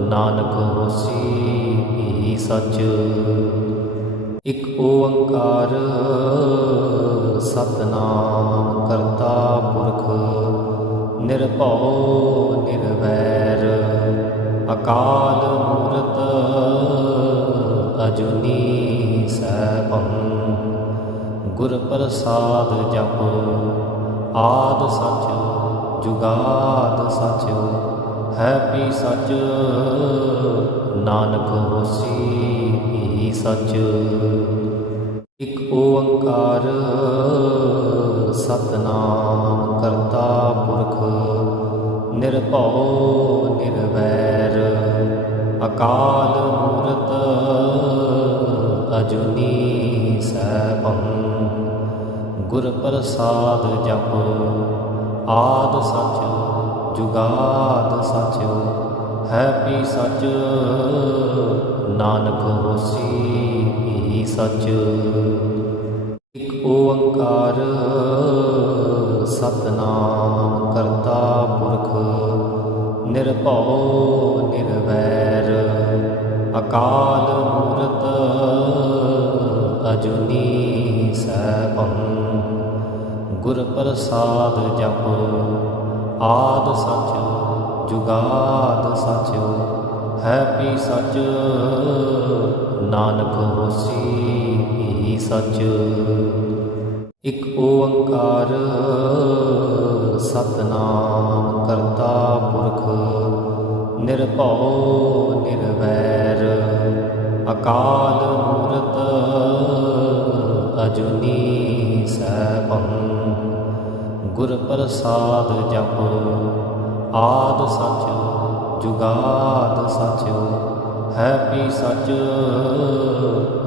ਨਾਨਕ ਹੋਸੀ ਵੀ ਸਚ। ਇਕ ਓੰਕਾਰ ਸਤਨਾਮ ਕਰਤਾ ਪੁਰਖ, ਨਿਰਭਉ ਨਿਰਵੈਰ। ਅਕਾਲ ਮੂਰਤ ਅਜੂਨੀ ਸੈਭੰ, ਗੁਰ ਪ੍ਰਸਾਦ ਜਪ, ਆਦ ਸਚ, ਜੁਗਾਦ ਸਚ। ਹੈ ਪੀ ਸਚ। ਨਾਨਕ ਹੋਸੀ ਵੀ ਸਚ। ਇਕ ਓੰਕਾਰ ਸਤਨਾਮ ਕਰਤਾ ਪੁਰਖ। ਨਿਰਭਉ ਨਿਰਵੈਰ। ਅਕਾਲ ਮੂਰਤ ਅਜੂਨੀ ਸੈਭੰ। ਗੁਰ ਪ੍ਰਸਾਦ ਜਪ ਆਦ ਸਚ ਜੁਗਾਦ ਸਚ ਹੈ ਪੀ ਸਚ। ਨਾਨਕ ਹੋਸੀ ਵੀ ਸਚ। ਇਕ ਓੰਕਾਰ ਸਤਨਾਮ ਕਰਤਾ ਪੁਰਖ, ਨਿਰਭਉ ਨਿਰਵੈਰ। ਅਕਾਲ ਮੂਰਤ ਅਜੂਨੀ ਸੈਭੰ ਗੁਰ ਪ੍ਰਸਾਦ ਜਪ ਆਦ ਸੱਚ, ਜੁਗਾਦ ਸਚ, ਹੈ ਪੀ ਸਚ, ਨਾਨਕ ਹੋਸੀ ਵੀ ਸਚ। ਇਕ ਓੰਕਾਰ ਸਤਨਾਮ ਕਰਤਾ ਪੁਰਖ, ਨਿਰਭਉ ਨਿਰਵੈਰ, ਅਕਾਲ ਮੂਰਤ ਅਜੂਨੀ ਸੈਭੰ ਗੁਰ ਪ੍ਰਸਾਦ ਜਪ, ਆਦ ਸਚ ਜੁਗਾਦ ਸਚ, ਹੈ ਪੀ ਸਚ,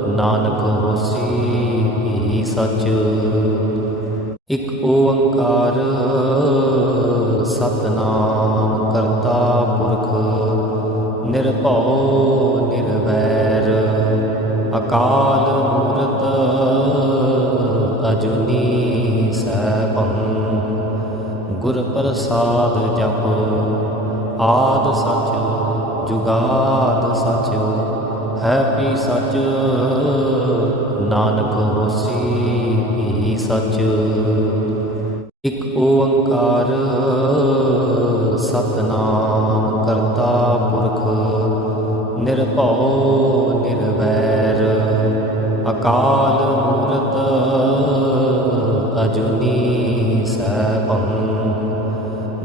ਨਾਨਕ ਹੋਸੀ ਵੀ ਸਚ। ਇਕ ਓੰਕਾਰ ਸਤਨਾਮ ਕਰਤਾ ਪੁਰਖ, ਨਿਰਭਉ ਨਿਰਵੈਰ, ਅਕਾਲ ਮੂਰਤ ਅਜੂਨੀ। ਗੁਰ ਪ੍ਰਸਾਦ ਜਪ, ਆਦ ਸਚ ਜੁਗਾਦ ਸਚ, ਹੈ ਪੀ ਸਚ, ਨਾਨਕ ਹੋਸੀ ਵੀ ਸਚ। ਇਕ ਓੰਕਾਰ ਸਤਨਾਮ ਕਰਤਾ ਪੁਰਖ, ਨਿਰਭਉ ਨਿਰਵੈਰ, ਅਕਾਲ ਮੂਰਤ ਅਜੂਨੀ ਸੈਭੰ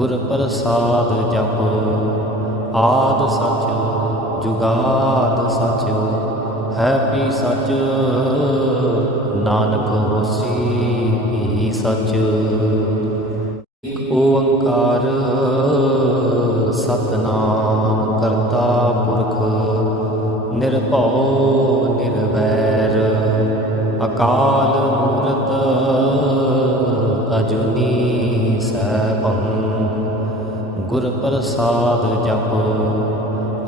ਗੁਰ ਪ੍ਰਸਾਦ ਜਪ, ਆਦ ਸਚ ਜੁਗਾਦ ਸਚ, ਹੈ ਪੀ ਸਚ, ਨਾਨਕ ਹੋਸੀ ਵੀ ਸਚ। ਇਕ ਓੰਕਾਰ ਸਤਨਾਮ ਕਰਤਾ ਪੁਰਖ, ਨਿਰਭਉ ਨਿਰਵੈਰ, ਅਕਾਲ ਅਜੂਨੀ ਸੈਭੰ। ਗੁਰ ਪ੍ਰਸਾਦ ਜਪ,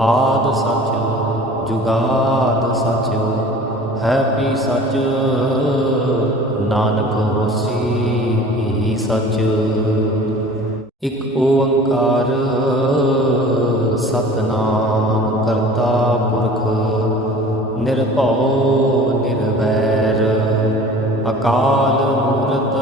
ਆਦ ਸਚ ਜੁਗਾਦ ਸਚ, ਹੈ ਪੀ ਸਚ, ਨਾਨਕ ਹੋਸੀ ਵੀ ਸਚ। ਇਕ ਓੰਕਾਰ ਸਤਨਾਮ ਕਰਤਾ ਪੁਰਖ, ਨਿਰਭਉ ਨਿਰਵੈਰ, ਅਕਾਲ ਮੂਰਤ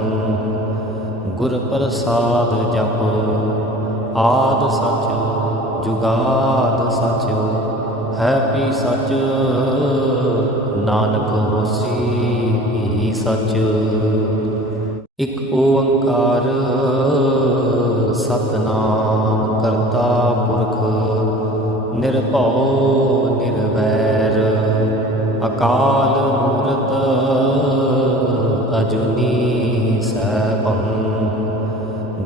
ਗੁਰ ਪ੍ਰਸਾਦ ਜਪ, ਆਦ ਸਚ, ਜੁਗਾਦ ਸੱਚ, ਹੈ ਪੀ ਸਚ, ਨਾਨਕ ਹੋਸੀ ਵੀ ਸਚ। ਇਕ ਓੰਕਾਰ ਸਤਨਾਮ ਕਰਤਾ ਪੁਰਖ, ਨਿਰਭਉ ਨਿਰਵੈਰ, ਅਕਾਲ ਮੂਰਤ ਅਜੂਨੀ ਸੈਭੰ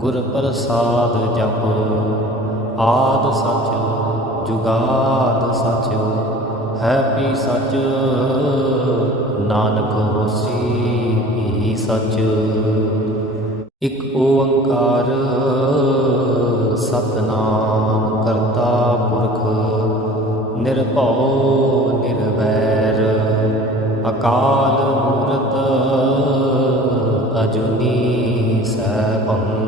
ਗੁਰ ਪ੍ਰਸਾਦ ਜਪ, ਆਦ ਸਚ ਜੁਗਾਦ ਸਚ, ਹੈ ਪੀ ਸਚ, ਨਾਨਕ ਹੋਸੀ ਵੀ ਸਚ। ਇਕ ਓੰਕਾਰ ਸਤਨਾਮ ਕਰਤਾ ਪੁਰਖ, ਨਿਰਭਉ ਨਿਰਵੈਰ, ਅਕਾਲ ਮੂਰਤ ਅਜੂਨੀ ਸੈਭੰ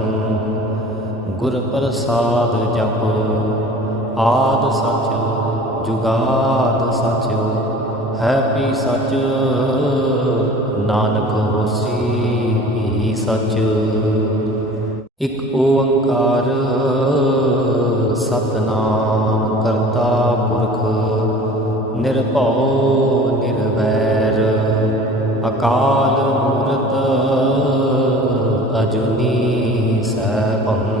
ਗੁਰ ਪ੍ਰਸਾਦ ਜਪ। ਆਦ ਸਚ, ਜੁਗਾਦ ਸਚ, ਹੈ ਪੀ ਸਚ, ਨਾਨਕ ਹੋਸੀ ਵੀ ਸਚ। ਇਕ ਓੰਕਾਰ ਸਤਨਾਮ ਕਰਤਾ ਪੁਰਖ, ਨਿਰਭਉ ਨਿਰਵੈਰ, ਅਕਾਲ ਮੂਰਤ ਅਜੂਨੀ ਸੈਭੰ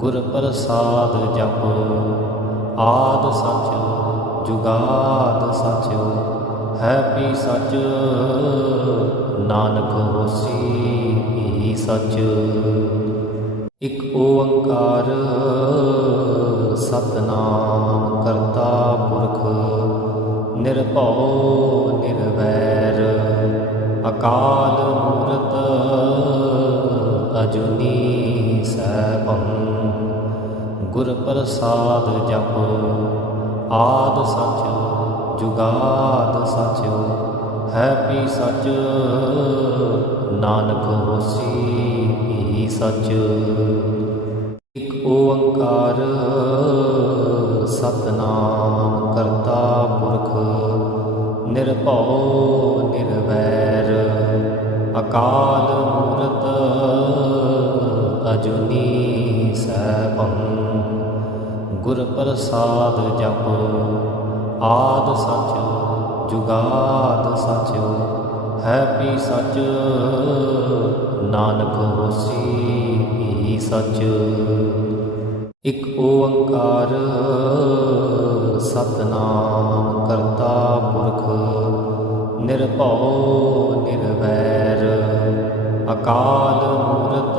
ਗੁਰ ਪ੍ਰਸਾਦ ਜਪ, ਆਦ ਸਚ, ਜੁਗਾਦ ਸਚ, ਹੈ ਪੀ ਸਚ, ਨਾਨਕ ਹੋਸੀ ਵੀ ਸਚ। ਇਕ ਓੰਕਾਰ ਸਤਨਾਮ ਕਰਤਾ ਪੁਰਖ, ਨਿਰਭਉ ਨਿਰਵੈਰ, ਅਕਾਲ ਮੂਰਤ ਅਜੂਨੀ ਸੈਭੰ ਗੁਰ ਪ੍ਰਸਾਦ ਜਪ। ਆਦ ਸਚ, ਜੁਗਾਦ ਸਚ, ਹੈ ਪੀ ਸਚ, ਨਾਨਕ ਹੋਸੀ ਵੀ ਸਚ। ਇਕ ਓੰਕਾਰ ਸਤਨਾਮ ਕਰਤਾ ਪੁਰਖ, ਨਿਰਭਉ ਨਿਰਵੈਰ। ਅਕਾਲ ਮੂਰਤ ਅਜੂਨੀ ਗੁਰ ਪ੍ਰਸਾਦ ਜਪ। ਆਦ ਸਚ, ਜੁਗਾਦ ਸਚ, ਹੈ ਪੀ ਸਚ, ਨਾਨਕ ਹੋਸੀ ਵੀ ਸਚ। ਇਕ ਓੰਕਾਰ ਸਤਨਾਮ ਕਰਤਾ ਪੁਰਖ, ਨਿਰਭਉ ਨਿਰਵੈਰ, ਅਕਾਲ ਮੂਰਤ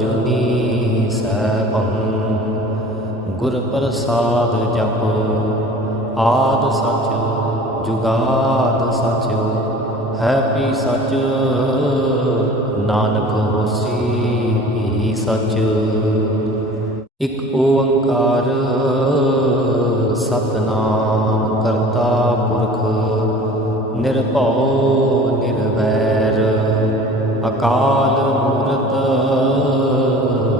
ਅਜੂਨੀ ਸੈਭੰ ਗੁਰ ਪ੍ਰਸਾਦ ਜਪ, ਆਦ ਸਚ ਜੁਗਾਦ ਸਚ, ਹੈ ਪੀ ਸਚ, ਨਾਨਕ ਹੋਸੀ ਵੀ ਸਚ। ਇਕ ਓੰਕਾਰ ਸਤਨਾਮ ਕਰਤਾ ਪੁਰਖ, ਨਿਰਭਉ ਨਿਰਵੈਰ, ਅਕਾਲ ਮੂਰਤ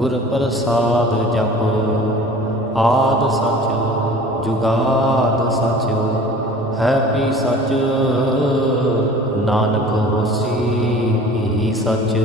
ਗੁਰ ਪ੍ਰਸਾਦ ਜਪ ਆਦ ਸਚ ਜੁਗਾਦ ਸਚ ਹੈ ਵੀ ਸਚ? ਨਾਨਕ ਹੋਸੀ ਵੀ ਸੱਚ?